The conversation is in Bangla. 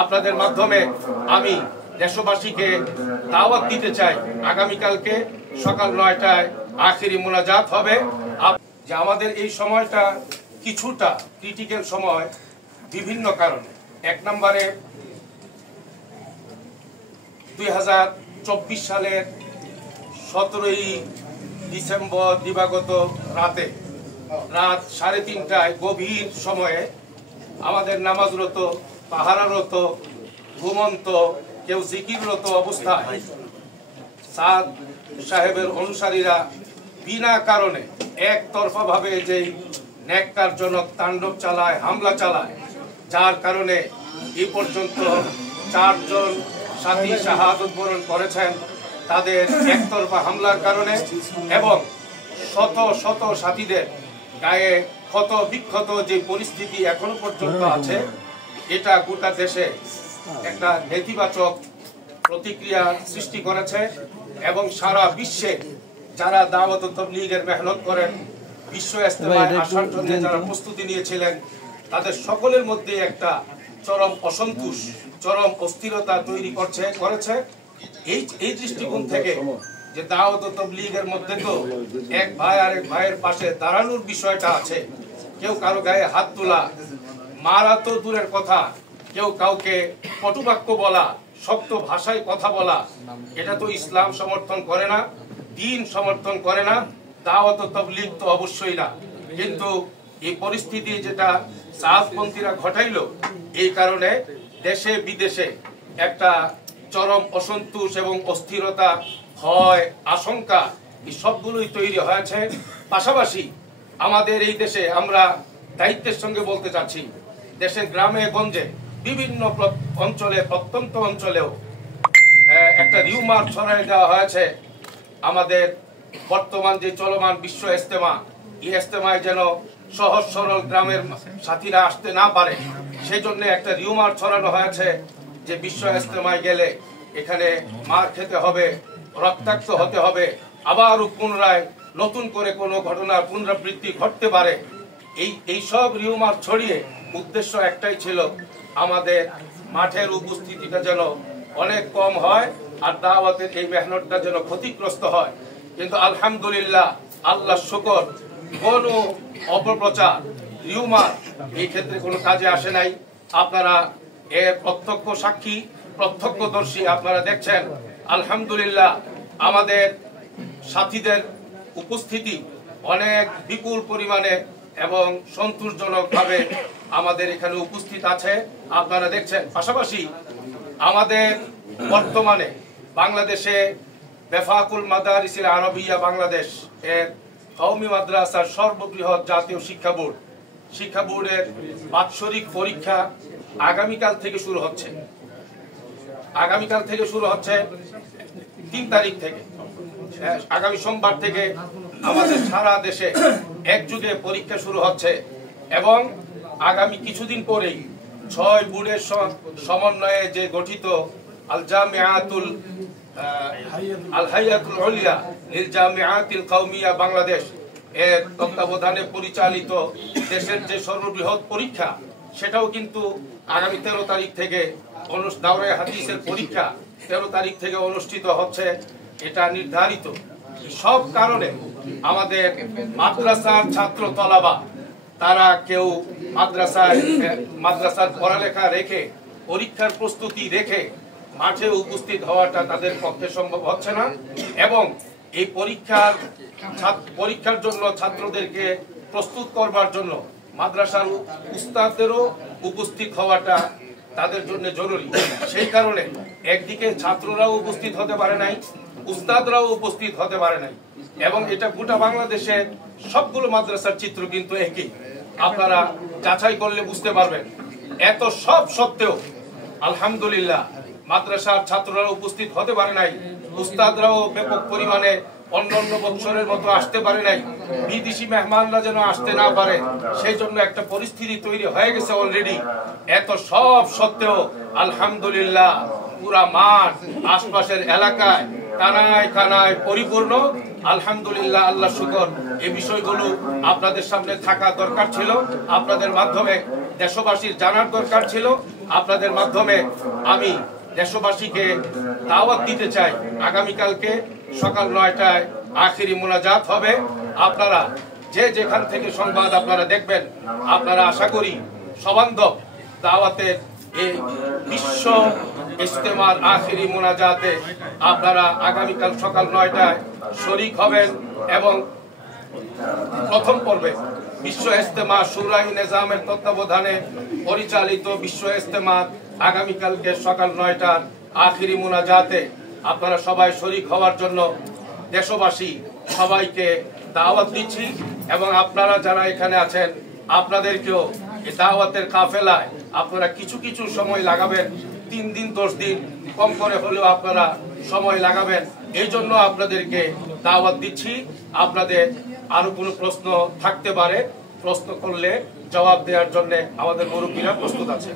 আপনাদের মাধ্যমে আমি দেশবাসীকে দাওয়াত দিতে চাই, আগামীকালকে সকাল 9টায় আখিরি মোনাজাত হবে। যে আমাদের এই সময়টা কিছুটা ক্রিটিক্যাল সময় বিভিন্ন কারণে। এক নম্বরে 2024 সালের 17ই ডিসেম্বর দিবাগত রাত 3:30টায় গভীর সময়ে আমাদের নামাজরত, পাহারারত, ঘুমন্ত, কেউ জিকিররত অবস্থায় সাদ সাহেবের অনুসারীরা বিনা কারণে একতরফা ভাবে যে ন্যাক্কারজনক তাণ্ডব চালায়, হামলা চালায়, যার কারণে এ পর্যন্ত 4 জন সাথী শাহাদত বরণ করেছেন তাদের একতরফা হামলার কারণে, এবং শত শত সাথীদের গায়ে ক্ষত বিক্ষত যে পরিস্থিতি এখনো পর্যন্ত আছে, এটা গোটা দেশে একটা নেতিবাচক প্রতিক্রিয়া সৃষ্টি করেছে। এবং সারা বিশ্বে যারা দাওয়াত ও তাবলীগের মেহনত করেন, বিশ্ব ইজতেমায় আসার জন্য যারা প্রস্তুতি নিয়েছিলেন, তাদের সকলের মধ্যে একটা চরম অসন্তোষ, চরম অস্থিরতা তৈরি করেছে। এই দৃষ্টিকোণ থেকে যে দাওয়াত ও তাবলীগের মধ্যে তো এক ভাই আরেক ভাইয়ের পাশে দাঁড়ানোর বিষয়টা আছে, কেউ কারো গায়ে হাত তোলা, মারা তো দূরের কথা, কেউ কাউকে কটুবাক্য বলা, শক্ত ভাষায় কথা বলা, এটা তো ইসলাম সমর্থন করে না, দ্বীন সমর্থন করে না, দাওয়াত ও তাবলীগ তো অবশ্যই না। কিন্তু এই পরিস্থিতি যেটা সাহাবপন্থীরা ঘটাইলো, এই কারণে দেশে বিদেশে একটা চরম অসন্তোষ এবং অস্থিরতা, ভয়, আশঙ্কা, এই সবগুলোই তৈরি হয়েছে। পাশাপাশি আমাদের এই দেশে আমরা দায়িত্বের সঙ্গে বলতে চাচ্ছি, দেশের গ্রামে গঞ্জে বিভিন্ন অঞ্চলে, প্রত্যন্ত অঞ্চলেও একটা রিউমার ছড়াই দেওয়া হয়েছে। আমাদের বর্তমান যে চলমান বিশ্ব ইজতেমা, এই ইজতেমায় যেন সহজ সরল গ্রামের সাথীরা আসতে না পারে, সেই জন্য একটা রিউমার ছড়ানো হয়েছে যে বিশ্ব ইজতেমায় গেলে এখানে মার খেতে হবে, রক্তাক্ত হতে হবে, আবারও পুনরায় নতুন করে কোনো ঘটনার পুনরাবৃত্তি ঘটতে পারে। এই সব রিউমার ছড়িয়ে উদ্দেশ্য একটাই ছিল, আমাদের মাঠের উপস্থিতিটা যেন অনেক কম হয় আর দাওয়াতের এই মেহনতটা যেন ক্ষতিগ্রস্ত হয়। কিন্তু আলহামদুলিল্লাহ, আল্লাহ শুকর, কোনো অপপ্রচার, রিউমার এই ক্ষেত্রে কোনো কাজে আসে নাই। আপনারা এর প্রত্যক্ষ সাক্ষী, প্রত্যক্ষদর্শী, আপনারা দেখছেন আলহামদুলিল্লাহ আমাদের সাথীদের উপস্থিতি অনেক বিপুল পরিমাণে এবং সন্তোষজনকভাবে আমাদের এখানে উপস্থিত আছে, আপনারা দেখছেন। পাশাপাশি আমাদের বর্তমানে বাংলাদেশে বেফাকুল মাদারিসিল আরবিয়া বাংলাদেশ এর কওমি মাদ্রাসার সর্ববৃহৎ জাতীয় শিক্ষা বোর্ডের বাৎসরিক পরীক্ষা আগামীকাল থেকে শুরু হচ্ছে। 3 তারিখ থেকে, আগামী সোমবার থেকে আমাদের সারা দেশে একযোগে পরীক্ষা শুরু হচ্ছে। এবং আগামী কিছুদিন পরেই 6 বোর্ডের সমন্বয়ে যে গঠিত আল হাইয়াতুল উলিয়া লিল জামিআতিল কওমিয়া বাংলাদেশ এর তত্ত্বাবধানে পরিচালিত দেশের যে সর্ববৃহৎ পরীক্ষা, সেটাও কিন্তু আগামী 13 তারিখ থেকে দাওরায়ে হাদিসের পরীক্ষা 13 তারিখ থেকে অনুষ্ঠিত হচ্ছে, এটা নির্ধারিত। সব কারণে আমাদের মাদ্রাসার ছাত্র তলাবা, তারা কেউ মাদ্রাসার পড়ালেখা রেখে, পরীক্ষার প্রস্তুতি রেখে মাঠে উপস্থিত হওয়াটা তাদের পক্ষে সম্ভব হচ্ছে না। এবং এই পরীক্ষার জন্য ছাত্রদেরকে প্রস্তুত করবার জন্য মাদ্রাসার উস্তাদদেরও উপস্থিত হওয়াটা তাদের জন্য জরুরি। সেই কারণে একদিকে ছাত্ররাও উপস্থিত হতে পারে নাই, উস্তাদরাও উপস্থিত হতে পারে নাই, এবং এটা গোটা বাংলাদেশের সবগুলো মাদ্রাসার চিত্র কিন্তু একই। আপনারা যাচাই করলে বুঝতে পারবেন। এত সব সত্ত্বেও আলহামদুলিল্লাহ মাদ্রাসার ছাত্ররা উপস্থিত হতে পারে নাই, উস্তাদরাও ব্যাপক পরিমাণে অন্যান্য বছরের মতো আসতে পারে নাই, বিদেশি মেহমানরা যেন আসতে না পারে, সেই জন্য একটা পরিস্থিতি তৈরি হয়ে গেছে অলরেডি। এত সব সত্ত্বেও আলহামদুলিল্লাহ পুরা মাঠ, আশপাশের এলাকায় কানায় কানায় পরিপূর্ণ। আলহামদুলিল্লাহ, আল্লাহ শুকর। এই বিষয়গুলো আপনাদের সামনে থাকা দরকার ছিল, আপনাদের মাধ্যমে দেশবাসীর জানার দরকার ছিল। আপনাদের মাধ্যমে আমি দেশবাসীকে দাওয়াত দিতে চাই, আগামীকালকে সকাল 9টায় আখিরি মোনাজাত হবে। আপনারা যে যেখান থেকে সংবাদ আপনারা দেখবেন, আপনারা আশা করি সবান্ধব দাওয়াতের এই বিশ্ব ইজতেমার আখিরি মোনাজাতে আপনারা আগামীকাল সকাল 9টায় শরীক হবেন এবং প্রথম পর্বে বিশ্ব ইজতেমা শুরাই নিজামের তত্ত্বাবধানে পরিচালিত বিশ্ব ইজতেমা আগামীকালকে সকাল 9টার আখিরি মোনাজাতে আপনারা সবাই শরীক হওয়ার জন্য দেশবাসী সবাইকে দাওয়াত দিচ্ছি। এবং আপনারা যারা এখানে আছেন আপনাদেরকেও এই দাওয়াতের কাফেলায় আপনারা কিছু কিছু সময় লাগাবেন, 3 দিন 10 দিন কম করে হলেও আপনারা সময় লাগাবেন। এই জন্য আপনাদেরকে দাওয়াত দিচ্ছি। আপনাদের আরো কোনো প্রশ্ন থাকতে পারে, প্রশ্ন করলে জবাব দেওয়ার জন্য আমাদের মুরব্বীরা প্রস্তুত আছে।